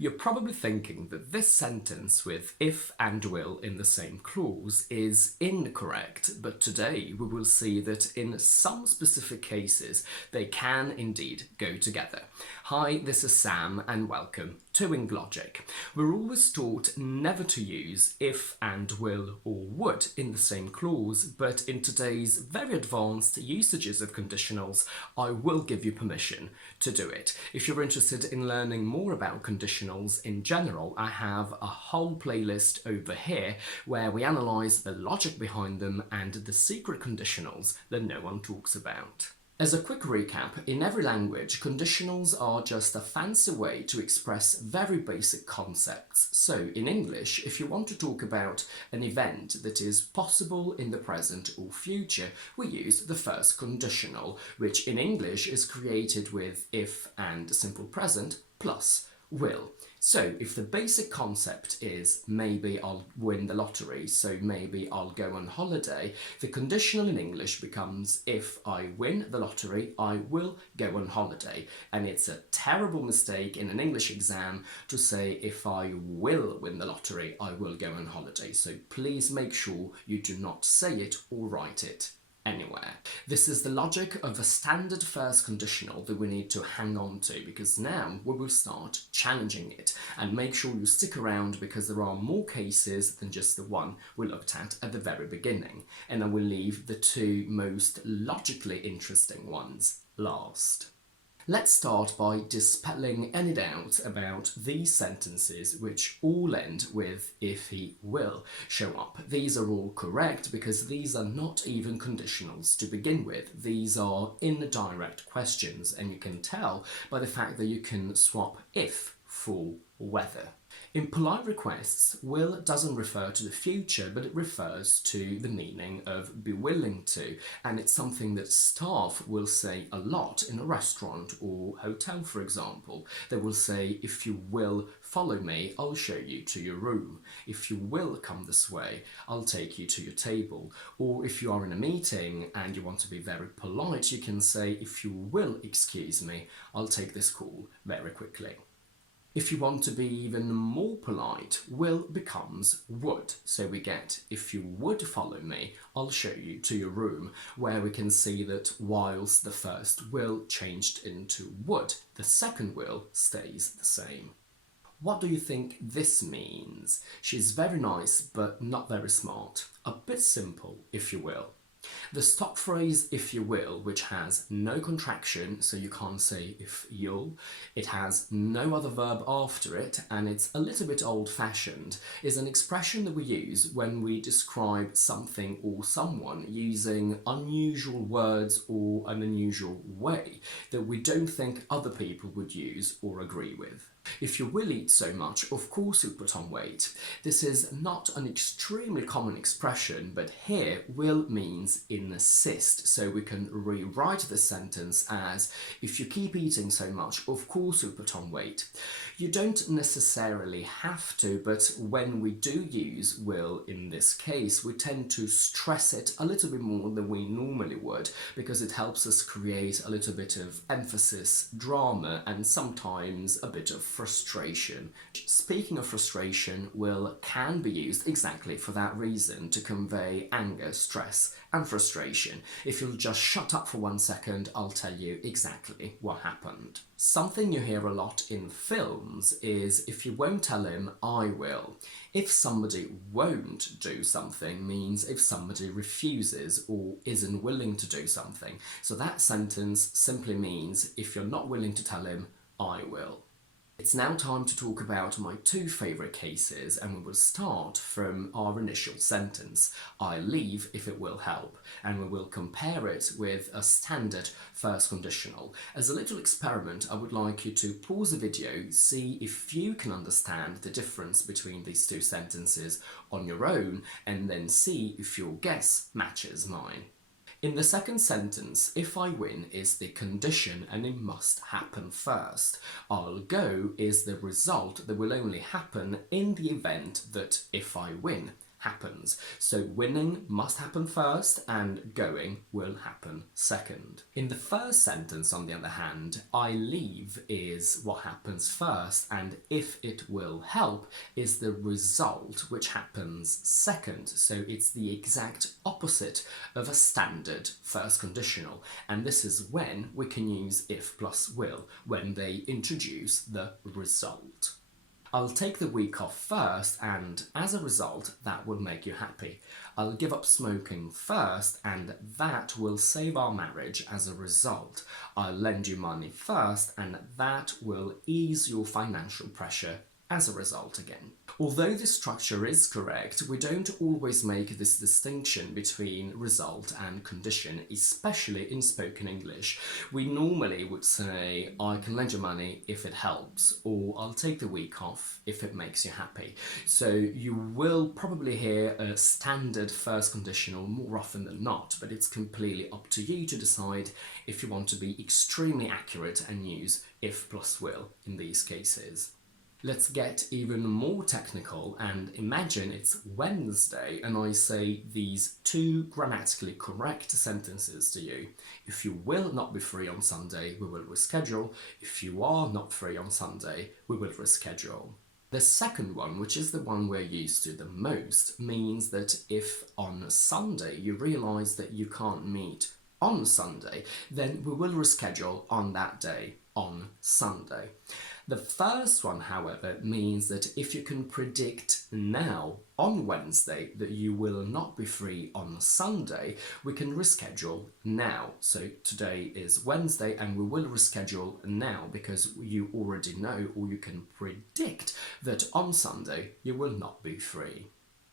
You're probably thinking that this sentence with if and will in the same clause is incorrect, but today we will see that in some specific cases they can indeed go together. Hi, this is Sam and welcome to Logic. We're always taught never to use if and will or would in the same clause, but in today's very advanced usages of conditionals, I will give you permission to do it. If you're interested in learning more about conditionals in general, I have a whole playlist over here where we analyse the logic behind them and the secret conditionals that no one talks about. As a quick recap, in every language, conditionals are just a fancy way to express very basic concepts. So in English, if you want to talk about an event that is possible in the present or future, we use the first conditional, which in English is created with if and simple present plus will. So if the basic concept is maybe I'll win the lottery, so maybe I'll go on holiday, the conditional in English becomes if I win the lottery, I will go on holiday. And it's a terrible mistake in an English exam to say if I will win the lottery, I will go on holiday. So please make sure you do not say it or write it anywhere. This is the logic of a standard first conditional that we need to hang on to, because now we will start challenging it. And make sure you stick around because there are more cases than just the one we looked at the very beginning. And I will leave the two most logically interesting ones last. Let's start by dispelling any doubt about these sentences which all end with if he will show up. These are all correct because these are not even conditionals to begin with. These are indirect questions, and you can tell by the fact that you can swap if for whether. In polite requests, will doesn't refer to the future, but it refers to the meaning of be willing to, and it's something that staff will say a lot in a restaurant or hotel, for example. They will say, if you will follow me, I'll show you to your room. If you will come this way, I'll take you to your table. Or if you are in a meeting and you want to be very polite, you can say, if you will excuse me, I'll take this call very quickly. If you want to be even more polite, will becomes would. So we get, if you would follow me, I'll show you to your room, where we can see that whilst the first will changed into would, the second will stays the same. What do you think this means? She's very nice, but not very smart. A bit simple, if you will. The stock phrase if you will, which has no contraction, so you can't say if you'll, it has no other verb after it, and it's a little bit old-fashioned, is an expression that we use when we describe something or someone using unusual words or an unusual way that we don't think other people would use or agree with. If you will eat so much, of course you'll put on weight. This is not an extremely common expression, but here will means insist, so we can rewrite the sentence as if you keep eating so much, of course you'll put on weight. You don't necessarily have to, but when we do use will in this case, we tend to stress it a little bit more than we normally would, because it helps us create a little bit of emphasis, drama, and sometimes a bit of frustration. Speaking of frustration, will can be used exactly for that reason, to convey anger, stress, and frustration. If you'll just shut up for 1 second, I'll tell you exactly what happened. Something you hear a lot in films is if you won't tell him, I will. If somebody won't do something means if somebody refuses or isn't willing to do something. So that sentence simply means if you're not willing to tell him, I will. It's now time to talk about my two favourite cases, and we will start from our initial sentence, I leave if it will help, and we will compare it with a standard first conditional. As a little experiment, I would like you to pause the video, see if you can understand the difference between these two sentences on your own, and then see if your guess matches mine. In the second sentence, if I win is the condition and it must happen first. I'll go is the result that will only happen in the event that if I win. happens. So winning must happen first and going will happen second. In the first sentence, on the other hand, I leave is what happens first, and if it will help is the result, which happens second. So it's the exact opposite of a standard first conditional, and this is when we can use if plus will, when they introduce the result. I'll take the week off first, and as a result, that will make you happy. I'll give up smoking first, and that will save our marriage as a result. I'll lend you money first, and that will ease your financial pressure as a result again. Although this structure is correct, we don't always make this distinction between result and condition, especially in spoken English. We normally would say, I can lend you money if it helps, or I'll take the week off if it makes you happy. So you will probably hear a standard first conditional more often than not, but it's completely up to you to decide if you want to be extremely accurate and use if plus will in these cases. Let's get even more technical and imagine it's Wednesday and I say these two grammatically correct sentences to you. If you will not be free on Sunday, we will reschedule. If you are not free on Sunday, we will reschedule. The second one, which is the one we're used to the most, means that if on Sunday you realise that you can't meet on Sunday, then we will reschedule on that day, on Sunday. The first one, however, means that if you can predict now, on Wednesday, that you will not be free on Sunday, we can reschedule now. So today is Wednesday and we will reschedule now because you already know, or you can predict, that on Sunday you will not be free.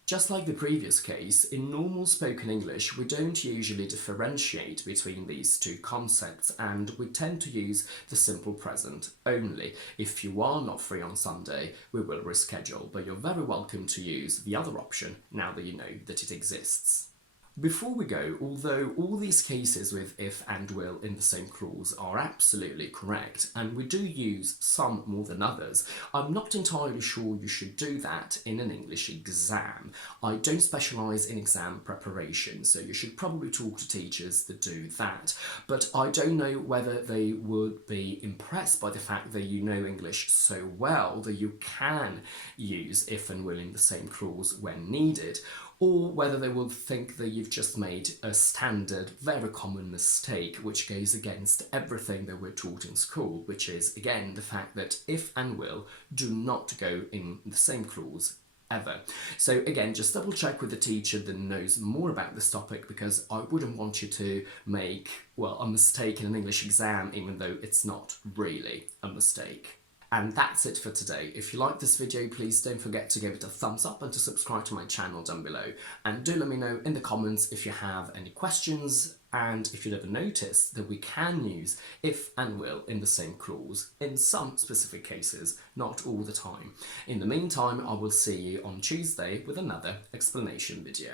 Just like the previous case, in normal spoken English, we don't usually differentiate between these two concepts and we tend to use the simple present only. If you are not free on Sunday, we will reschedule, but you're very welcome to use the other option now that you know that it exists. Before we go, although all these cases with if and will in the same clause are absolutely correct, and we do use some more than others, I'm not entirely sure you should do that in an English exam. I don't specialise in exam preparation, so you should probably talk to teachers that do that, but I don't know whether they would be impressed by the fact that you know English so well that you can use if and will in the same clause when needed, or whether they will think that you've just made a standard, very common mistake which goes against everything that we're taught in school, which is, again, the fact that if and will do not go in the same clause ever. So again, just double check with the teacher that knows more about this topic, because I wouldn't want you to make, well, a mistake in an English exam even though it's not really a mistake. And that's it for today. If you like this video, please don't forget to give it a thumbs up and to subscribe to my channel down below. And do let me know in the comments if you have any questions and if you'd ever noticed that we can use if and will in the same clause in some specific cases, not all the time. In the meantime, I will see you on Tuesday with another explanation video.